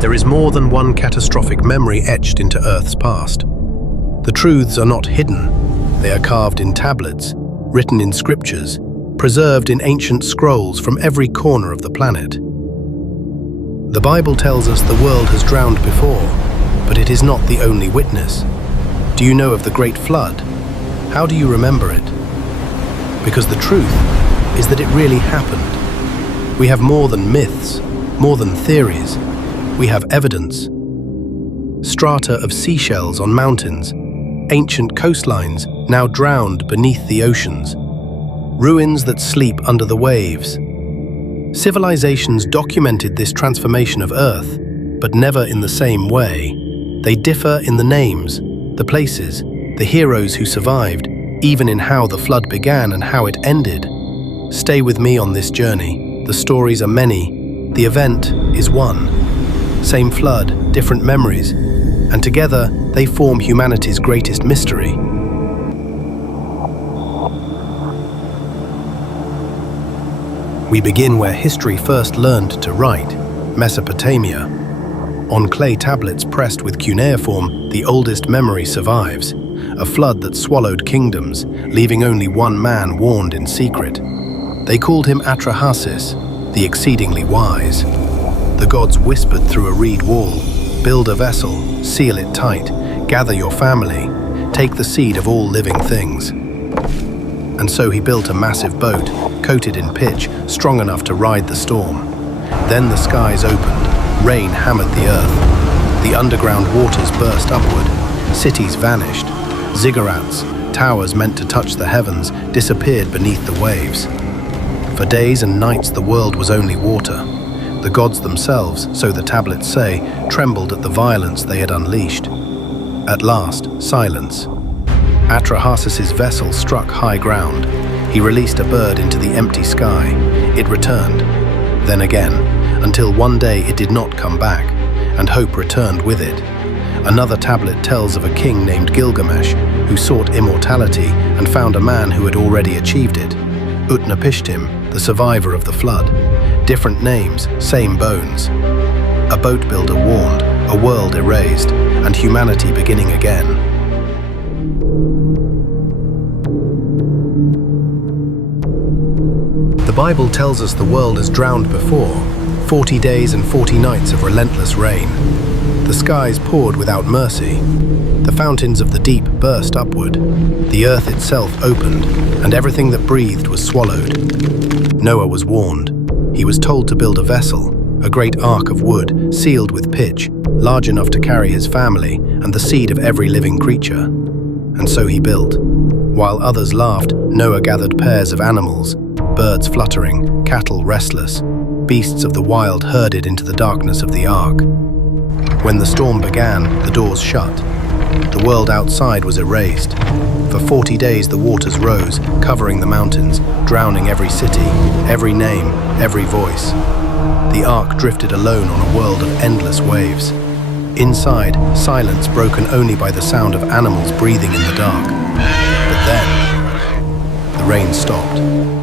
There is more than one catastrophic memory etched into Earth's past. The truths are not hidden. They are carved in tablets, written in scriptures, preserved in ancient scrolls from every corner of the planet. The Bible tells us the world has drowned before, but it is not the only witness. Do you know of the Great Flood? How do you remember it? Because the truth is that it really happened. We have more than myths, more than theories. We have evidence. Strata of seashells on mountains, ancient coastlines now drowned beneath the oceans, ruins that sleep under the waves. Civilizations documented this transformation of Earth, but never in the same way. They differ in the names, the places, the heroes who survived, even in how the flood began and how it ended. Stay with me on this journey. The stories are many. The event is one. Same flood, different memories, and together they form humanity's greatest mystery. We begin where history first learned to write, Mesopotamia. On clay tablets pressed with cuneiform, the oldest memory survives, a flood that swallowed kingdoms, leaving only one man warned in secret. They called him Atrahasis, the exceedingly wise. The gods whispered through a reed wall, "Build a vessel, seal it tight, gather your family, take the seed of all living things." And so he built a massive boat, coated in pitch, strong enough to ride the storm. Then the skies opened, rain hammered the earth. The underground waters burst upward, cities vanished. Ziggurats, towers meant to touch the heavens, disappeared beneath the waves. For days and nights the world was only water. The gods themselves, so the tablets say, trembled at the violence they had unleashed. At last, silence. Atrahasis's vessel struck high ground. He released a bird into the empty sky. It returned, then again, until one day it did not come back, and hope returned with it. Another tablet tells of a king named Gilgamesh who sought immortality and found a man who had already achieved it. Utnapishtim, the survivor of the flood. Different names, same bones. A boat builder warned, a world erased, and humanity beginning again. The Bible tells us the world has drowned before, 40 days and 40 nights of relentless rain. The skies poured without mercy. The fountains of the deep burst upward. The earth itself opened, and everything that breathed was swallowed. Noah was warned. He was told to build a vessel, a great ark of wood, sealed with pitch, large enough to carry his family and the seed of every living creature. And so he built. While others laughed, Noah gathered pairs of animals, birds fluttering, cattle restless, beasts of the wild herded into the darkness of the ark. When the storm began, the doors shut. The world outside was erased. For 40 days the waters rose, covering the mountains, drowning every city, every name, every voice. The ark drifted alone on a world of endless waves. Inside, silence broken only by the sound of animals breathing in the dark. But then, the rain stopped.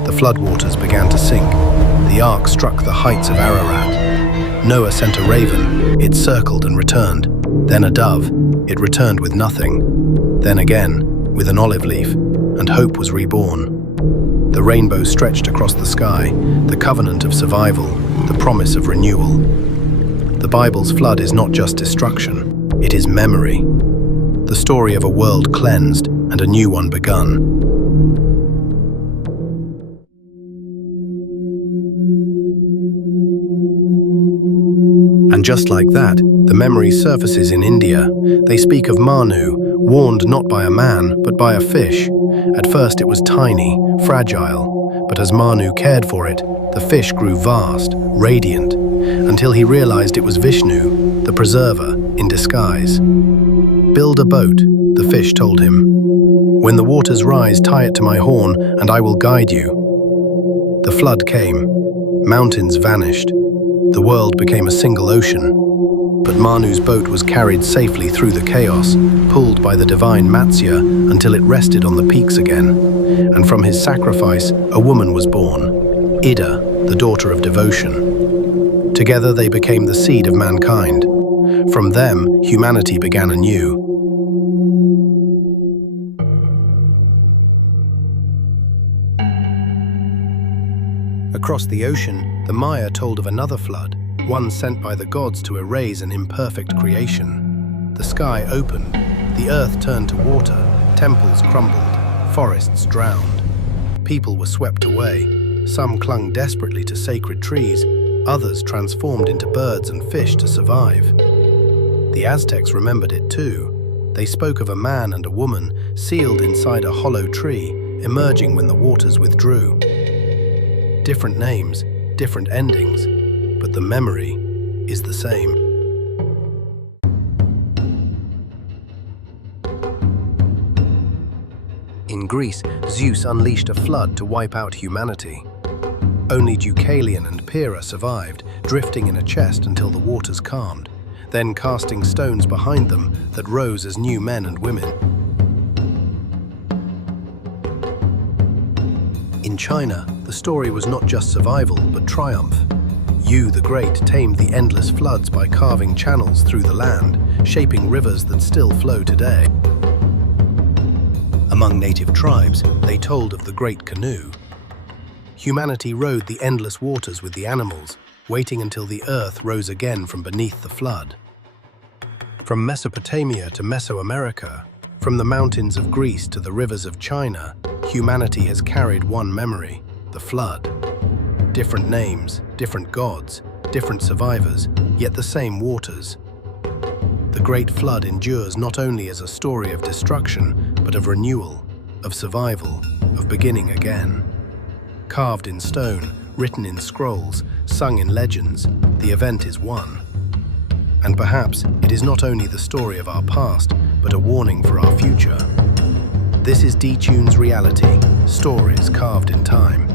The floodwaters began to sink. The ark struck the heights of Ararat. Noah sent a raven. It circled and returned. Then a dove. It returned with nothing. Then again, with an olive leaf, and hope was reborn. The rainbow stretched across the sky, the covenant of survival, the promise of renewal. The Bible's flood is not just destruction, it is memory. The story of a world cleansed and a new one begun. And just like that, the memory surfaces in India. They speak of Manu, warned not by a man, but by a fish. At first it was tiny, fragile, but as Manu cared for it, the fish grew vast, radiant, until he realized it was Vishnu, the preserver, in disguise. "Build a boat," the fish told him. "When the waters rise, tie it to my horn, and I will guide you." The flood came. Mountains vanished. The world became a single ocean. But Manu's boat was carried safely through the chaos, pulled by the divine Matsya until it rested on the peaks again. And from his sacrifice, a woman was born, Ida, the daughter of devotion. Together they became the seed of mankind. From them, humanity began anew. Across the ocean, the Maya told of another flood, one sent by the gods to erase an imperfect creation. The sky opened, the earth turned to water, temples crumbled, forests drowned. People were swept away. Some clung desperately to sacred trees, others transformed into birds and fish to survive. The Aztecs remembered it too. They spoke of a man and a woman sealed inside a hollow tree, emerging when the waters withdrew. Different names, different endings, but the memory is the same. In Greece, Zeus unleashed a flood to wipe out humanity. Only Deucalion and Pyrrha survived, drifting in a chest until the waters calmed, then casting stones behind them that rose as new men and women. In China, the story was not just survival, but triumph. Yu the Great tamed the endless floods by carving channels through the land, shaping rivers that still flow today. Among native tribes, they told of the Great Canoe. Humanity rode the endless waters with the animals, waiting until the earth rose again from beneath the flood. From Mesopotamia to Mesoamerica, from the mountains of Greece to the rivers of China, humanity has carried one memory, the flood. Different names, different gods, different survivors, yet the same waters. The Great Flood endures not only as a story of destruction, but of renewal, of survival, of beginning again. Carved in stone, written in scrolls, sung in legends, the event is one. And perhaps it is not only the story of our past, but a warning for our future. This is D-Tune's Reality, stories carved in time.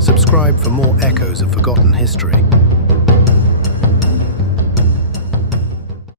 Subscribe for more echoes of forgotten history.